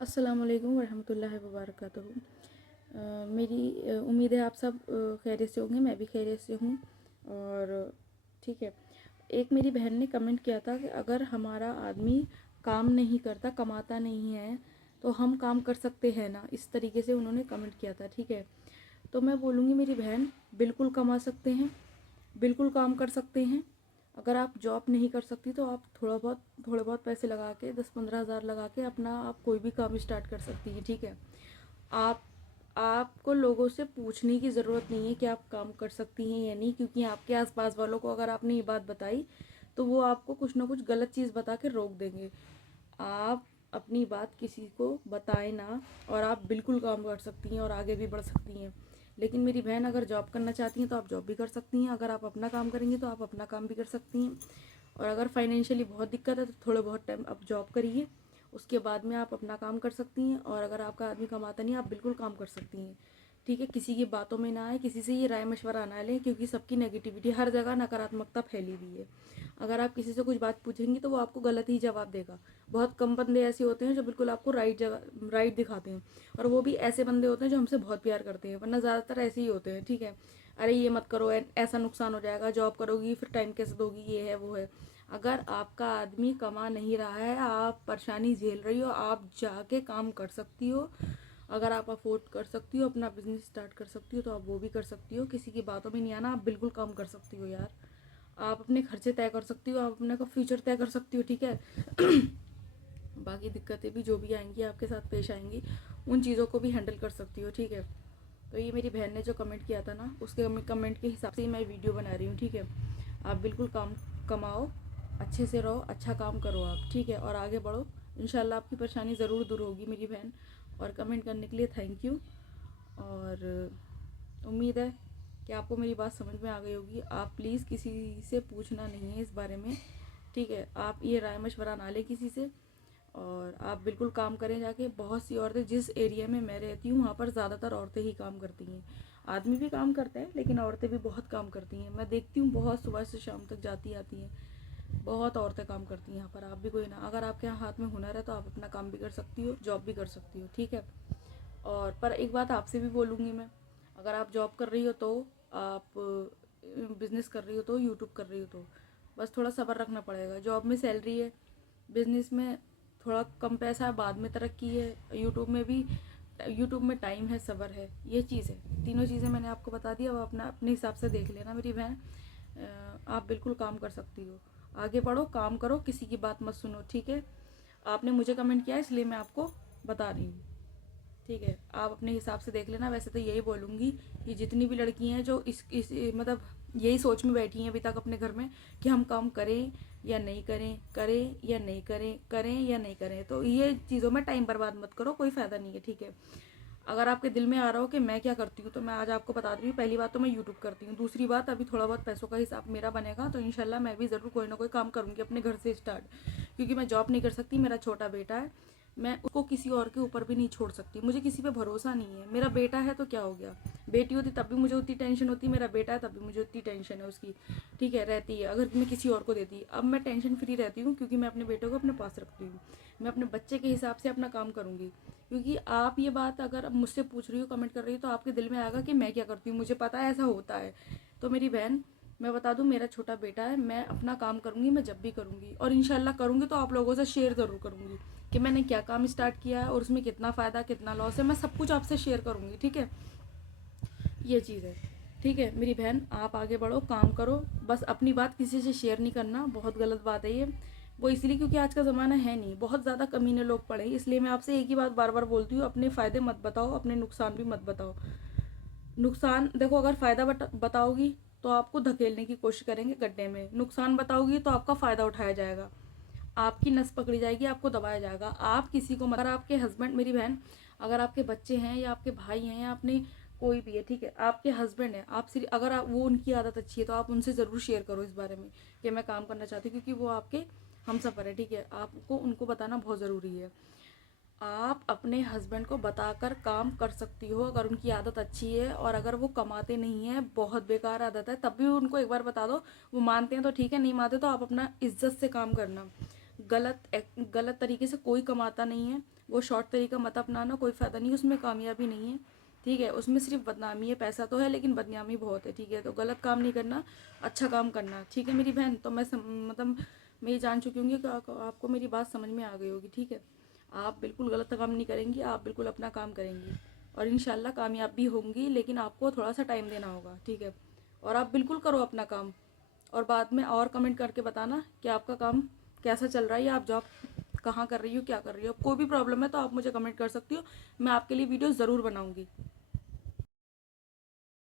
अस्सलाम वालेकुम वरहमतुल्लाहि वबरकातुहू। मेरी उम्मीद है आप सब खैरियत से होंगे। मैं भी खैरियत से हूँ। और ठीक है, एक मेरी बहन ने कमेंट किया था कि अगर हमारा आदमी काम नहीं करता, कमाता नहीं है, तो हम काम कर सकते हैं ना। इस तरीके से उन्होंने कमेंट किया था। ठीक है, तो मैं बोलूँगी मेरी बहन, बिल्कुल कमा सकते हैं, बिल्कुल काम कर सकते हैं। अगर आप जॉब नहीं कर सकती तो आप थोड़े बहुत पैसे लगा के 10-15 हज़ार लगा के अपना आप कोई भी काम स्टार्ट कर सकती हैं। ठीक है, आप आपको लोगों से पूछने की ज़रूरत नहीं है कि आप काम कर सकती हैं या नहीं, क्योंकि आपके आसपास वालों को अगर आपने ये बात बताई तो वो आपको कुछ ना कुछ गलत चीज़ बता के रोक देंगे। आप अपनी बात किसी को बताएं ना, और आप बिल्कुल काम कर सकती हैं और आगे भी बढ़ सकती हैं। लेकिन मेरी बहन, अगर जॉब करना चाहती हैं तो आप जॉब भी कर सकती हैं। अगर आप अपना काम करेंगी तो आप अपना काम भी कर सकती हैं। और अगर फाइनेंशियली बहुत दिक्कत है तो थोड़े बहुत टाइम आप जॉब करिए, उसके बाद में आप अपना काम कर सकती हैं। और अगर आपका आदमी कमाता नहीं, आप बिल्कुल काम कर सकती हैं। ठीक है, किसी की बातों में ना आए, किसी से ये राय मशवरा ना लें, क्योंकि सबकी नेगेटिविटी, हर जगह नकारात्मकता फैली हुई है। अगर आप किसी से कुछ बात पूछेंगी तो वो आपको गलत ही जवाब देगा। बहुत कम बंदे ऐसे होते हैं जो बिल्कुल आपको राइट जगह राइट दिखाते हैं, और वो भी ऐसे बंदे होते हैं जो हमसे बहुत प्यार करते हैं, वरना ज़्यादातर ऐसे ही होते हैं। ठीक है, अरे ये मत करो, ऐसा नुकसान हो जाएगा, जॉब करोगी फिर टाइम कैसे दोगी, ये है वो है। अगर आपका आदमी कमा नहीं रहा है, आप परेशानी झेल रही हो, आप जाके काम कर सकती हो। अगर आप अफोर्ड कर सकती हो, अपना बिजनेस स्टार्ट कर सकती हो, तो आप वो भी कर सकती हो। किसी की बातों में नहीं आना, आप बिल्कुल काम कर सकती हो यार। आप अपने खर्चे तय कर सकती हो, आप अपने का फ्यूचर तय कर सकती हो। ठीक है, बाकी दिक्कतें भी जो भी आएंगी आपके साथ पेश आएंगी, उन चीज़ों को भी हैंडल कर सकती हो। ठीक है, तो ये मेरी बहन ने जो कमेंट किया था ना, उसके कमेंट के हिसाब से ही मैं वीडियो बना रही हूँ। ठीक है, आप बिल्कुल काम कमाओ, अच्छे से रहो, अच्छा काम करो आप। ठीक है, और आगे बढ़ो, इंशाल्लाह आपकी परेशानी ज़रूर दूर होगी मेरी बहन। और कमेंट करने के लिए थैंक यू। और उम्मीद है कि आपको मेरी बात समझ में आ गई होगी। आप प्लीज़ किसी से पूछना नहीं है इस बारे में। ठीक है, आप ये राय मशवरा ना लें किसी से, और आप बिल्कुल काम करें जाके। बहुत सी औरतें, जिस एरिया में मैं रहती हूँ वहाँ पर ज़्यादातर औरतें ही काम करती हैं। आदमी भी काम करते हैं, लेकिन औरतें भी बहुत काम करती हैं। मैं देखती हूँ, बहुत सुबह से शाम तक जाती आती हैं, बहुत औरतें काम करती हैं यहाँ पर। आप भी कोई ना, अगर आपके यहाँ हाथ में हुनर है तो आप अपना काम भी कर सकती हो, जॉब भी कर सकती हो। ठीक है, और पर एक बात आपसे भी बोलूँगी मैं, अगर आप जॉब कर रही हो तो, आप बिज़नेस कर रही हो तो, यूट्यूब कर रही हो तो, बस थोड़ा सब्र रखना पड़ेगा। जॉब में सैलरी है, बिज़नेस में थोड़ा कम पैसा है, बाद में तरक्की है। यूट्यूब में टाइम है, सब्र है, ये चीज़ है। तीनों चीज़ें मैंने आपको बता दी। अब अपना अपने हिसाब से देख लेना मेरी बहन। आप बिल्कुल काम कर सकती हो, आगे बढ़ो, काम करो, किसी की बात मत सुनो। ठीक है, आपने मुझे कमेंट किया इसलिए मैं आपको बता रही हूँ। ठीक है, आप अपने हिसाब से देख लेना। वैसे तो यही बोलूँगी कि जितनी भी लड़की हैं जो इस मतलब यही सोच में बैठी हैं अभी तक अपने घर में कि हम काम करें या नहीं करें, करें या नहीं करें, करें या नहीं करें, तो ये चीज़ों में टाइम बर्बाद मत करो, कोई फ़ायदा नहीं है। ठीक है, अगर आपके दिल में आ रहा हो कि मैं क्या करती हूँ, तो मैं आज आपको बता रही हूँ। पहली बात तो मैं यूट्यूब करती हूँ, दूसरी बात अभी थोड़ा बहुत पैसों का हिसाब मेरा बनेगा तो इंशाल्लाह मैं भी ज़रूर कोई ना कोई काम करूँगी अपने घर से स्टार्ट, क्योंकि मैं जॉब नहीं कर सकती। मेरा छोटा बेटा है, मैं उसको किसी और के ऊपर भी नहीं छोड़ सकती। मुझे किसी पे भरोसा नहीं है। मेरा बेटा है तो क्या हो गया, बेटी होती तब भी मुझे उतनी टेंशन होती, मेरा बेटा है तब भी मुझे उतनी टेंशन है उसकी। ठीक है, रहती है। अगर मैं किसी और को देती, अब मैं टेंशन फ्री रहती हूँ, क्योंकि मैं अपने बेटे को अपने पास रखती हूँ। मैं अपने बच्चे के हिसाब से अपना काम करूँगी। क्योंकि आप ये बात अगर मुझसे पूछ रही हो, कमेंट कर रही हो, तो आपके दिल में आएगा कि मैं क्या करती हूँ, मुझे पता है ऐसा होता है। तो मेरी बहन, मैं बता दूं, मेरा छोटा बेटा है, मैं अपना काम करूँगी, मैं जब भी करूँगी, और इंशाल्लाह करूँगी तो आप लोगों से शेयर ज़रूर करूँगी कि मैंने क्या काम स्टार्ट किया है और उसमें कितना फ़ायदा कितना लॉस है, मैं सब कुछ आपसे शेयर करूँगी। ठीक है, ये चीज़ है। ठीक है मेरी बहन, आप आगे बढ़ो, काम करो, बस अपनी बात किसी से शेयर नहीं करना, बहुत गलत बात है ये। वो इसलिए क्योंकि आज का ज़माना है नहीं, बहुत ज़्यादा कमीने लोग पड़े हैं, इसलिए मैं आपसे एक ही बात बार बार बोलती हूँ, अपने फ़ायदे मत बताओ, अपने नुकसान भी मत बताओ। नुकसान देखो, अगर फ़ायदा बताओगी तो आपको धकेलने की कोशिश करेंगे गड्ढे में, नुकसान बताओगी तो आपका फ़ायदा उठाया जाएगा, आपकी नस पकड़ी जाएगी, आपको दबाया जाएगा। आप किसी को अगर आपके हस्बैंड, मेरी बहन, अगर आपके बच्चे हैं या आपके भाई हैं या अपने कोई भी है, ठीक है, आपके हस्बैंड है, आप सिर्फ अगर आप वो उनकी आदत अच्छी है तो आप उनसे ज़रूर शेयर करो इस बारे में कि मैं काम करना चाहती हूँ, क्योंकि वो आपके हम सफ़र है। ठीक है, आपको उनको बताना बहुत ज़रूरी है। आप अपने हस्बैंड को बताकर काम कर सकती हो अगर उनकी आदत अच्छी है, और अगर वो कमाते नहीं है, बहुत बेकार आदत है, तब भी उनको एक बार बता दो। वो मानते हैं तो ठीक है, नहीं मानते तो आप अपना इज्जत से काम करना। गलत तरीके से कोई कमाता नहीं है। वो शॉर्ट तरीका मत अपनाना, कोई फ़ायदा नहीं, उसमें कामयाबी नहीं है, ठीक है। उसमें सिर्फ बदनामी है, पैसा तो है लेकिन बदनामी बहुत है, ठीक है। तो गलत काम नहीं करना, अच्छा काम करना, ठीक है मेरी बहन। तो मतलब मैं ये जान चुकी हूँ कि आपको मेरी बात समझ में आ गई होगी, ठीक है। आप बिल्कुल गलत काम नहीं करेंगी, आप बिल्कुल अपना काम करेंगी और इंशाल्लाह कामयाब भी होंगी, लेकिन आपको थोड़ा सा टाइम देना होगा, ठीक है। और आप बिल्कुल करो अपना काम और बाद में और कमेंट करके बताना कि आपका काम कैसा चल रहा है या आप जॉब कहाँ कर रही हो, क्या कर रही हो। कोई भी प्रॉब्लम है तो आप मुझे कमेंट कर सकती हो, मैं आपके लिए वीडियो ज़रूर बनाऊँगी।